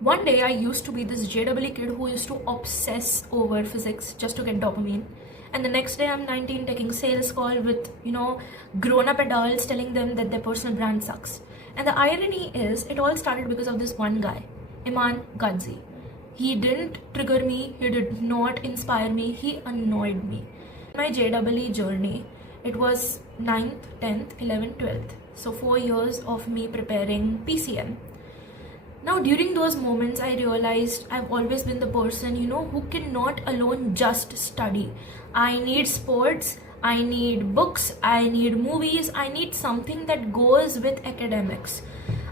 One day I used to be this JEE kid who used to obsess over physics just to get dopamine. And the next day I'm 19 taking sales call with, grown up adults telling them that their personal brand sucks. And the irony is it all started because of this one guy, Iman Gadzi. He didn't trigger me, he did not inspire me, he annoyed me. My JEE journey, it was 9th, 10th, 11th, 12th. So 4 years of me preparing PCM. Now, during those moments, I realized I've always been the person, who cannot alone just study. I need sports, I need books, I need movies, I need something that goes with academics.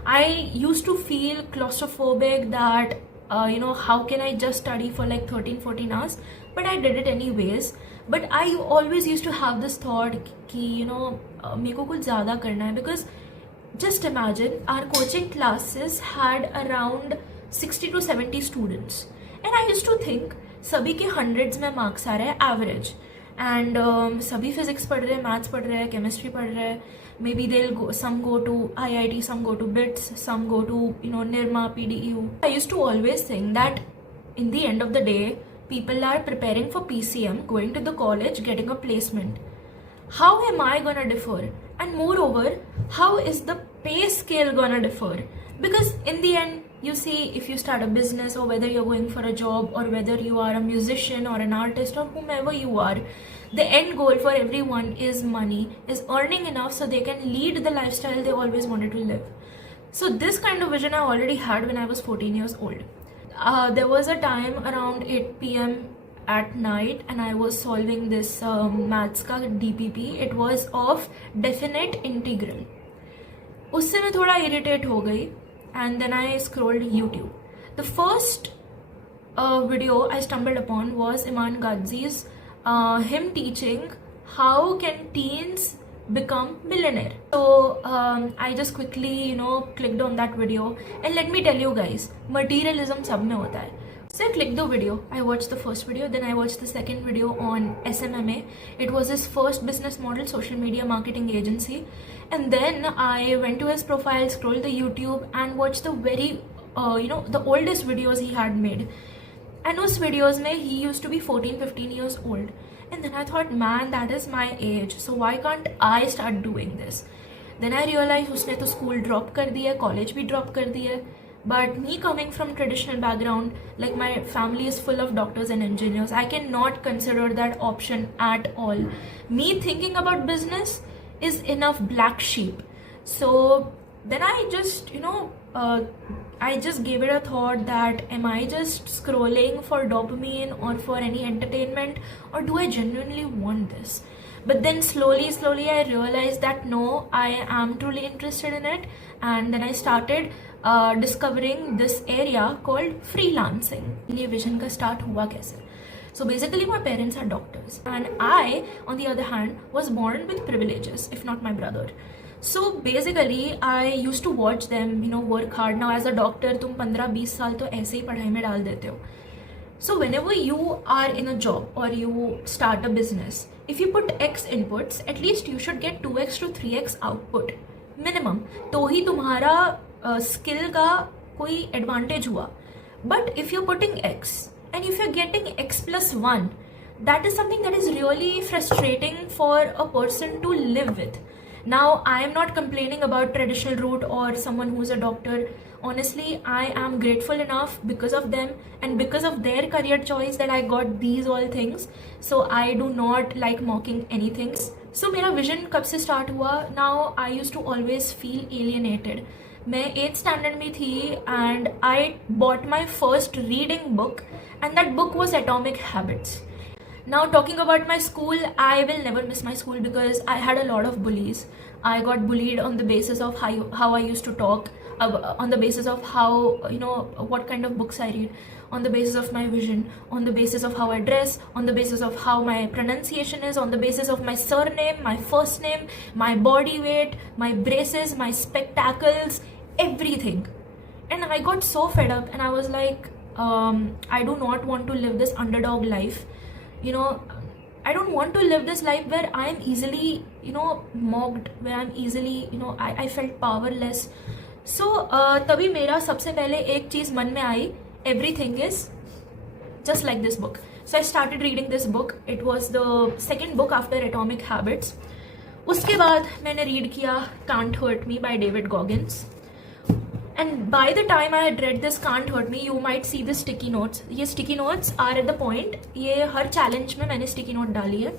I used to feel claustrophobic that, how can I just study for like 13, 14 hours? But I did it anyways. But I always used to have this thought कि, मेरे को कुछ ज़्यादा करना है, because just imagine our coaching classes had around 60 to 70 students, and I used to think सभी के hundreds में marks आ रहे हैं average, and सभी physics पढ़ रहे हैं, maths पढ़ रहे हैं, chemistry पढ़ रहे हैं, maybe some go to IIT, some go to BITS, some go to NIRMA, PDU. I used to always think that in the end of the day people are preparing for PCM, going to the college, getting a placement. How am I gonna differ? And moreover, how is the pay scale gonna differ? Because in the end, you see, if you start a business, or whether you're going for a job, or whether you are a musician or an artist or whomever you are, the end goal for everyone is money, is earning enough so they can lead the lifestyle they always wanted to live. So this kind of vision I already had when I was 14 years old. There was a time around 8 p.m. at night and I was solving this maths का DPP. It was of definite integral. उससे मैं थोड़ा irritate हो गई and then I scrolled YouTube. The first video I stumbled upon was Iman Gadzi's him teaching how can teens become millionaire. So I just quickly clicked on that video, and let me tell you guys, materialism सब में होता है. So I clicked the video, I watched the first video, then I watched the second video on SMMA. It was his first business model, social media marketing agency. And then I went to his profile, scrolled the YouTube and watched the very, the oldest videos he had made. And those videos mein, he used to be 14, 15 years old. And then I thought, man, that is my age. So why can't I start doing this? Then I realized उसने तो school drop कर दिया, college भी drop कर दिया. But me coming from traditional background, like my family is full of doctors and engineers, I cannot consider that option at all. Me thinking about business is enough black sheep. So then I just, I just gave it a thought that am I just scrolling for dopamine or for any entertainment, or do I genuinely want this? But then slowly I realized that no, I am truly interested in it. And then I started discovering this area called freelancing. ये vision का start हुआ कैसे? So basically my parents are doctors and I, on the other hand, was born with privileges, if not my brother. So basically I used to watch them, work hard. Now as a doctor, तुम 15-20 साल तो ऐसे ही पढ़ाई में डाल देते हो. So whenever you are in a job or you start a business, if you put X inputs, at least you should get 2x to 3x output minimum. तो ही तुम्हारा skill का कोई advantage हुआ. But if you're putting X and if you're getting X plus 1, that is something that is really frustrating for a person to live with. Now, I am not complaining about traditional route or someone who's a doctor. Honestly, I am grateful enough because of them and because of their career choice that I got these all things. So I do not like mocking anything. So मेरा vision कब से start हुआ? Now I used to always feel alienated. मैं 8th standard में थी and I bought my first reading book and that book was Atomic Habits. Now talking about my school, I will never miss my school because I had a lot of bullies. I got bullied on the basis of how I used to talk, on the basis of how, what kind of books I read, on the basis of my vision, on the basis of how I dress, on the basis of how my pronunciation is, on the basis of my surname, my first name, my body weight, my braces, my spectacles, everything. And I got so fed up and I was like, I do not want to live this underdog life. I don't want to live this life where I'm easily, mocked, where I'm easily, I felt powerless. सो तभी मेरा सबसे पहले एक चीज़ मन में आई, everything is just like this book. So I started reading this book. It was the second book after Atomic Habits. उसके बाद मैंने read किया Can't Hurt Me by David Goggins. And by the time I had read this Can't Hurt Me, you might see the sticky notes. ये sticky notes are at the point. ये हर challenge में मैंने sticky note डाली है.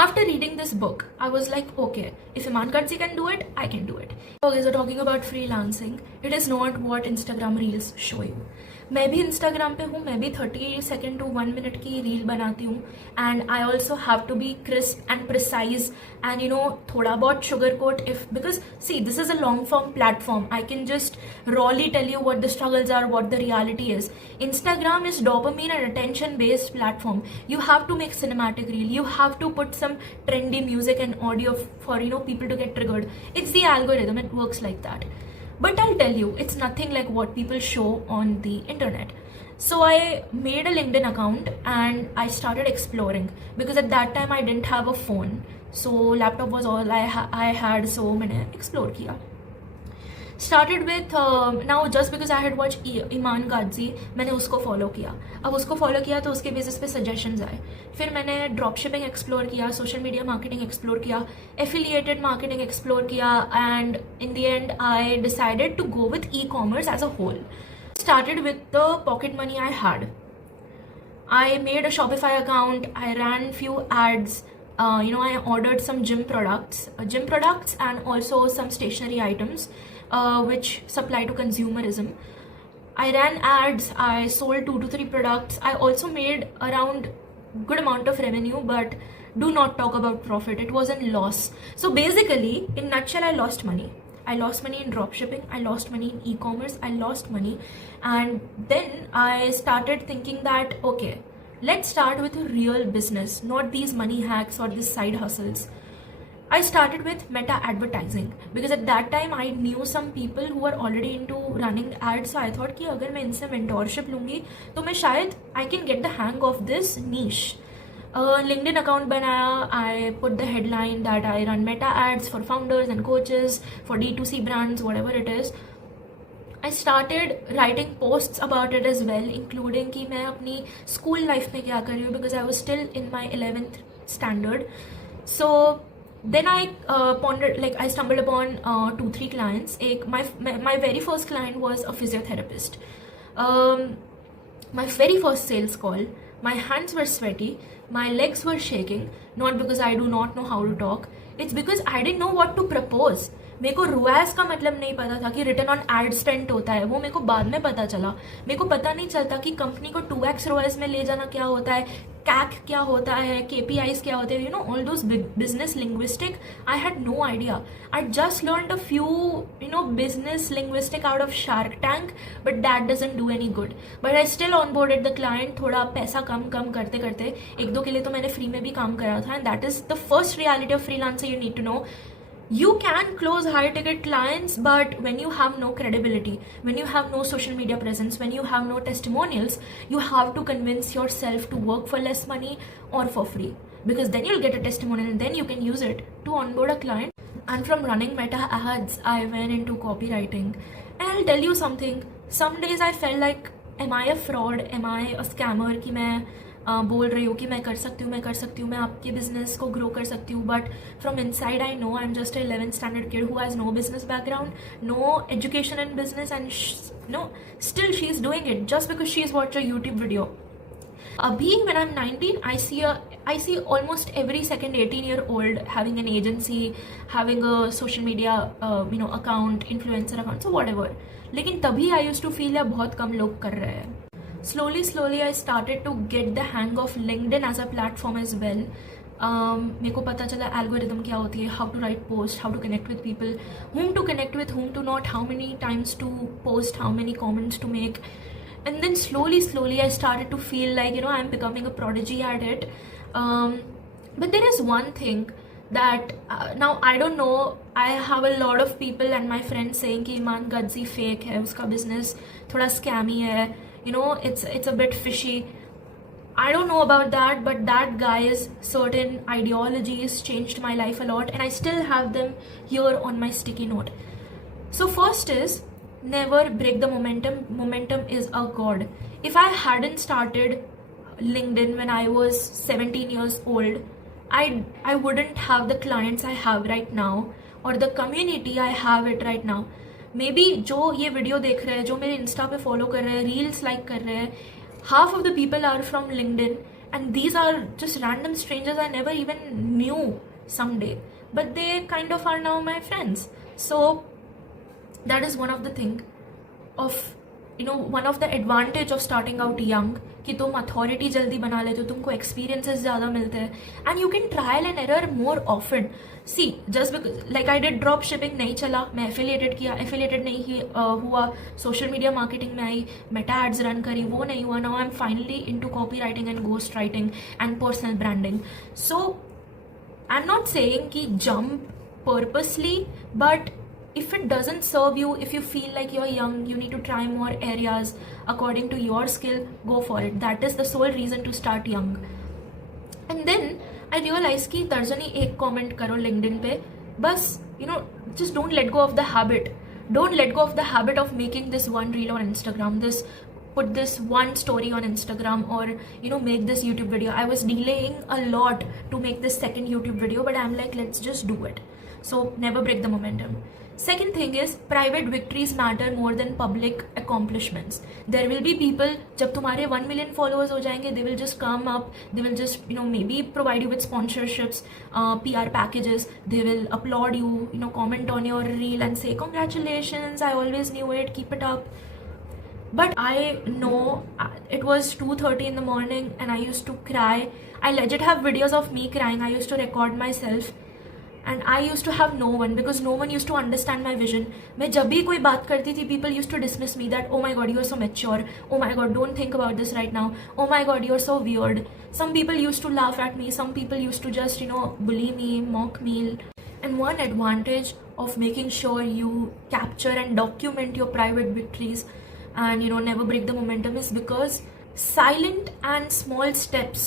After reading this book, I was like, okay, if Iman Katzsi can do it, I can do it. Okay, so talking about freelancing, it is not what Instagram Reels show you. मैं भी Instagram पे हूँ, मैं भी 30 second to 1 minute की reel बनाती हूँ, and I also have to be crisp and precise and you know थोड़ा बहुत sugar coat if, because see this is a long form platform. I can just roughly tell you what the struggles are, what the reality is. Instagram is dopamine and attention based platform. You have to make cinematic reel, you have to put some trendy music and audio for people to get triggered. It's the algorithm, it works like that. But I'll tell you, it's nothing like what people show on the internet. So I made a LinkedIn account and I started exploring, because at that time I didn't have a phone, so laptop was all I had. So मैंने explore किया. Started with now just because I had watched Iman Katzsi, मैंने उसको follow किया. अब उसको follow किया तो उसके बेसिस पे सजेशंस आए. फिर मैंने ड्रॉप शिपिंग एक्सप्लोर किया, सोशल मीडिया मार्केटिंग एक्सप्लोर किया, एफिलिएटेड मार्केटिंग एक्सप्लोर किया, and in the end I decided to go with e commerce as a whole. Started with the pocket money I had. I made a Shopify account, I ran few ads, I ordered some gym products and also some stationery items which supply to consumerism. I ran ads, I sold 2 to 3 products. I also made around good amount of revenue, but do not talk about profit. It was in loss. So basically, in nutshell, I lost money. I lost money in dropshipping, I lost money in e-commerce, I lost money. And then I started thinking that, okay, let's start with a real business, not these money hacks or these side hustles. I started with meta advertising, because at that time I knew some people who were already into running ads. So I thought कि अगर मैं इनसे mentorship लूँगी तो मैं शायद I can get the hang of this niche. LinkedIn account बनाया, I put the headline that I run meta ads for founders and coaches, for D2C brands, whatever it is. I started writing posts about it as well, including कि मैं अपनी school life में क्या कर रही हूँ, because I was still in my 11th standard. So then I pondered, like I stumbled upon 2-3 clients. My very first client was a physiotherapist. My very first sales call, my hands were sweaty, my legs were shaking, not because I do not know how to talk, it's because I didn't know what to propose. मेरे को ROAS का मतलब नहीं पता था कि return on ad spend होता है, वो मेरे को बाद में पता चला. मेरे को पता नहीं चलता कि कंपनी को 2x ROAS में ले जाना क्या होता है, CAC क्या होता है, KPIs क्या होते हैं, all those business linguistic. I had no idea. I just learned a few business linguistic out of Shark Tank, but that doesn't do any good. But I still onboarded the client. थोड़ा पैसा कम करते करते 1-2 के लिए तो मैंने free में भी काम करा था. And that is the first reality of freelancer you need to know. You can close high ticket clients, but when you have no credibility, when you have no social media presence, when you have no testimonials, you have to convince yourself to work for less money or for free, because then you'll get a testimonial and then you can use it to onboard a client. And from running meta ads, I went into copywriting. And I'll tell you something, some days I felt like, am I a fraud, am I a scammer कि मैं बोल रही हूँ कि मैं कर सकती हूँ, मैं आपके बिजनेस को ग्रो कर सकती हूँ. But from inside I know I am just 11th standard kid who has no business background, no education in business, and still she is doing it just because she has watched a YouTube video. Abhi, when I'm 19, I see almost every second 18-year-old having an agency, having a social media account, influencer account, so whatever. लेकिन तभी I used to feel बहुत कम लोग कर रहे हैं. Slowly I started to get the hang of LinkedIn as a platform as well. मेरे को पता चला algorithm क्या होती है, how to write posts, how to connect with people, whom to connect with, whom to not, how many times to post, how many comments to make. And then slowly I started to feel like I'm becoming a prodigy at it. But there is one thing that now I don't know, I have a lot of people and my friends saying कि Iman Katzsi fake है, उसका business थोड़ा scammy है, it's a bit fishy. I don't know about that, but that guy's certain ideologies changed my life a lot, and I still have them here on my sticky note. So first is never break the momentum. Momentum is a god. If I hadn't started LinkedIn when I was 17 years old, I wouldn't have the clients I have right now or the community I have it right now. Maybe जो ये video देख रहे हैं, जो मेरे Insta पे follow कर रहे हैं, रील्स लाइक कर रहे हैं, half of the people are from LinkedIn, and these are just random strangers I never even knew someday, but they kind of are now my friends. So that is one of the thing of, one of the advantage of starting out young, कि तुम authority जल्दी बना लेते हो, तुमको experiences ज़्यादा मिलते हैं, and you can trial and error more often. See just because like I did drop shipping, नहीं चला, मैं एफिलिएटेड किया, एफिलिएटेड नहीं हुआ, सोशल मीडिया मार्केटिंग में आई, मेटा एड्स रन करी, वो नहीं हुआ. Now I am finally into copywriting and ghostwriting and personal branding. So I am not saying कि jump purposely, but if it doesn't serve you, if you feel like you're young, you need to try more areas according to your skill, go for it. That is the sole reason to start young. And then I realized कि तर्जनी एक comment करो LinkedIn पे, बस just don't let go of the habit. Don't let go of the habit of making this one reel on Instagram, put this one story on Instagram, or make this YouTube video. I was delaying a lot to make this second YouTube video, but I'm like, let's just do it. So never break the momentum. Second thing is, private victories matter more than public accomplishments. There will be people, जब तुम्हारे 1 million followers हो जाएंगे, they will just come up, they will just maybe provide you with sponsorships, PR packages, they will applaud you, comment on your reel and say congratulations, I always knew it, keep it up. But I know it was 2:30 in the morning and I used to cry. I legit have videos of me crying. I used to record myself. And I used to have no one, because no one used to understand my vision. मैं जब भी कोई बात करती थी, people used to dismiss me that, oh my god, you are so mature, oh my god, don't think about this right now, oh my god, you are so weird. Some people used to laugh at me, some people used to just bully me, mock me. And one advantage of making sure you capture and document your private victories and never break the momentum is because silent and small steps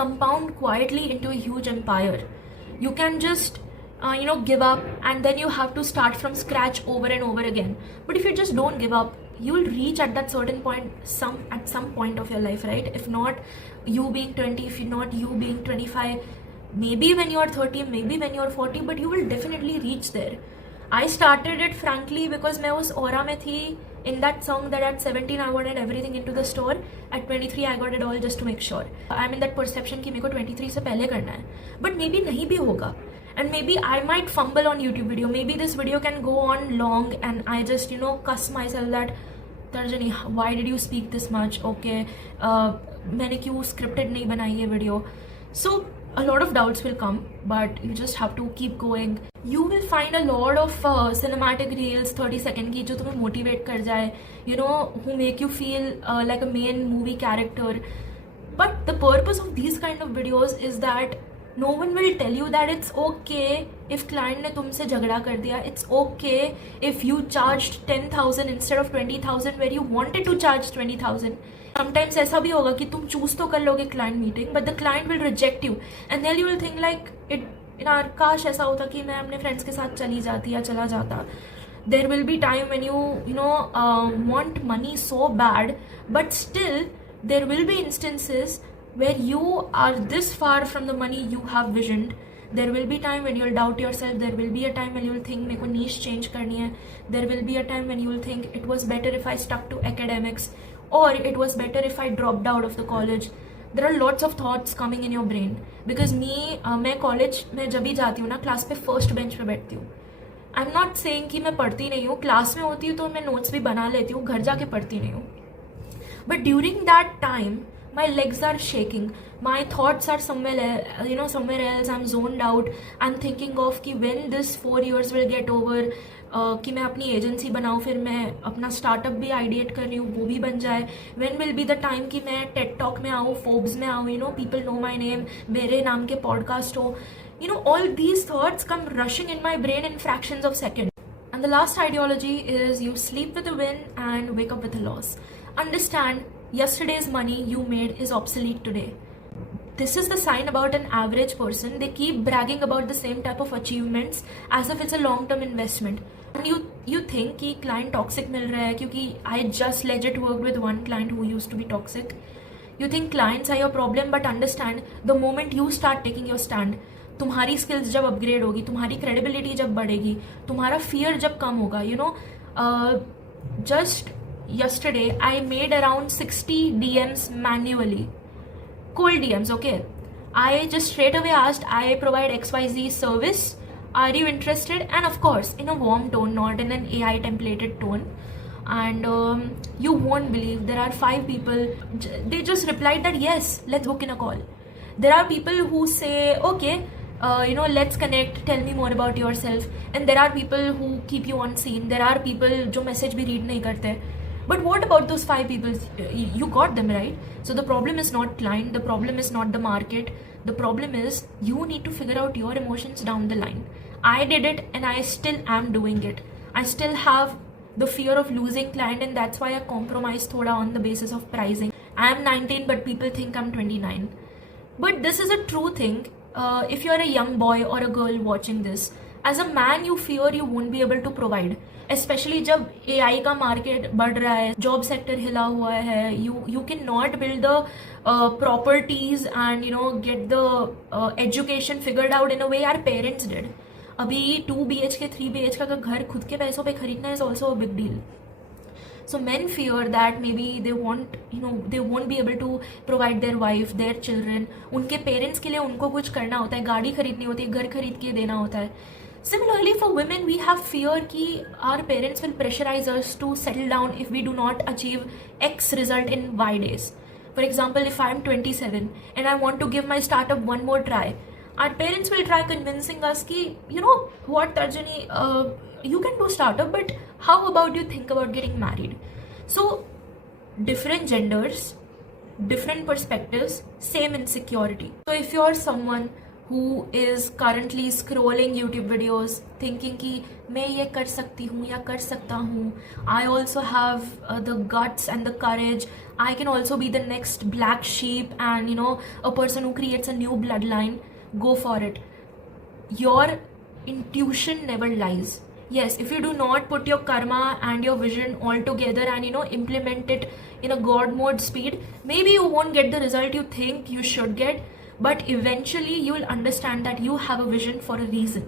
compound quietly into a huge empire. You can just give up, and then you have to start from scratch over and over again. But if you just don't give up, you will reach at that certain point at some point of your life, right? If not you being 20, if not you being 25, maybe when you are 30, maybe when you are 40, but you will definitely reach there. I started it frankly because मैं उस aura में थी, in that song that at 17 I wanted everything into the store, at 23 I got it all just to make sure. I'm in that perception कि मेरे को 23 से पहले करना है, but maybe नहीं भी होगा. And maybe I might fumble on YouTube video. Maybe this video can go on long and I just, cuss myself that, Tarjani, why did you speak this much? Okay, मैंने क्यों scripted नहीं बनाई ये video? So a lot of doubts will come, but you just have to keep going. You will find a lot of cinematic reels 30 second की जो तुम्हें motivate कर जाए, who make you feel like a main movie character. But the purpose of these kind of videos is that no one will tell you that it's okay if client ने तुमसे झगड़ा कर दिया. It's okay if you charged 10,000 instead of 20,000 where you wanted to charge 20,000. Sometimes ऐसा भी होगा कि तुम choose तो कर लोगे client meeting, but the client will reject you, and then you will think like काश ऐसा होता कि मैं अपने friends के साथ चली जाती या चला जाता. There will be time when you want money so bad, but still there will be instances where you are this far from the money you have visioned. There will be time when you'll doubt yourself. There will be a time when you'll think मेरे को niche change करनी है. There will be a time when you'll think it was better if I stuck to academics, or it was better if I dropped out of the college. There are lots of thoughts coming in your brain because मैं college में जब भी जाती हूँ ना, class पे first bench पे बैठती हूँ. I'm not saying कि मैं पढ़ती नहीं हूँ. क्लास में होती हूँ तो मैं notes भी बना लेती हूँ, घर जाके पढ़ती नहीं हूँ. But during that time, my legs are shaking, my thoughts are somewhere else, I'm zoned out. I'm thinking of कि when this 4 years will get over, कि मैं अपनी एजेंसी बनाऊँ, फिर मैं अपना स्टार्टअप भी आइडिएट कर रही हूँ, वो भी बन जाए. When will be the time कि मैं टेड टॉक में आऊँ, फोर्ब्स में आऊँ, people know my name, मेरे नाम के पॉडकास्ट हो. All these thoughts come rushing in my brain in fractions of seconds. And the last ideology is you sleep with a win and wake up with a loss. Understand, yesterday's money you made is obsolete today. This is the sign about an average person. They keep bragging about the same type of achievements as if it's a long-term investment. And you you think कि client toxic मिल रहा है क्योंकि I just legit worked with one client who used to be toxic. You think clients are your problem, but understand the moment you start taking your stand, तुम्हारी skills जब upgrade होगी, तुम्हारी credibility जब बढ़ेगी, तुम्हारा fear जब कम होगा, you know, just yesterday I made around 60 DMs manually, cold DMs, okay. I just straight away asked, I provide XYZ service, are you interested? And of course in a warm tone, not in an AI templated tone. And you won't believe, there are 5 people, they just replied that yes, let's book in a call. There are people who say, okay, you know, let's connect, tell me more about yourself. And there are people who keep you on scene. There are people जो message भी read नहीं करते. But what about those 5 people? You got them, right? So the problem is not client, the problem is not the market. The problem is you need to figure out your emotions down the line. I did it and I still am doing it. I still have the fear of losing client, and that's why I compromise thoda on the basis of pricing. I am 19 but people think I'm 29. But this is a true thing. If you're a young boy or a girl watching this, as a man you fear you won't be able to provide. Especially जब AI का market बढ़ रहा है, job sector हिला हुआ है, you cannot build the properties and you know get the education figured out in a way our parents did. अभी 2 BHK 3 BHK का घर खुद के पैसों पे खरीदना is also a big deal. So men fear that maybe they won't be able to provide their wife, their children. उनके parents के लिए उनको कुछ करना होता है, गाड़ी खरीदनी होती है, घर खरीद के देना होता है. Similarly, for women, we have fear कि our parents will pressurize us to settle down if we do not achieve X result in Y days. For example, if I am 27 and I want to give my startup one more try, our parents will try convincing us कि, you know what, Tarjani, you can do startup, but how about you think about getting married? So, different genders, different perspectives, same insecurity. So, if you're someone who is currently scrolling YouTube videos thinking कि मैं ये कर सकती हूँ या कर सकता हूँ, I also have the guts and the courage, I can also be the next black sheep and you know a person who creates a new bloodline, go for it. Your intuition never lies. Yes, if you do not put your karma and your vision all together and you know implement it in a god mode speed, maybe you won't get the result you think you should get, but eventually you will understand that you have a vision for a reason.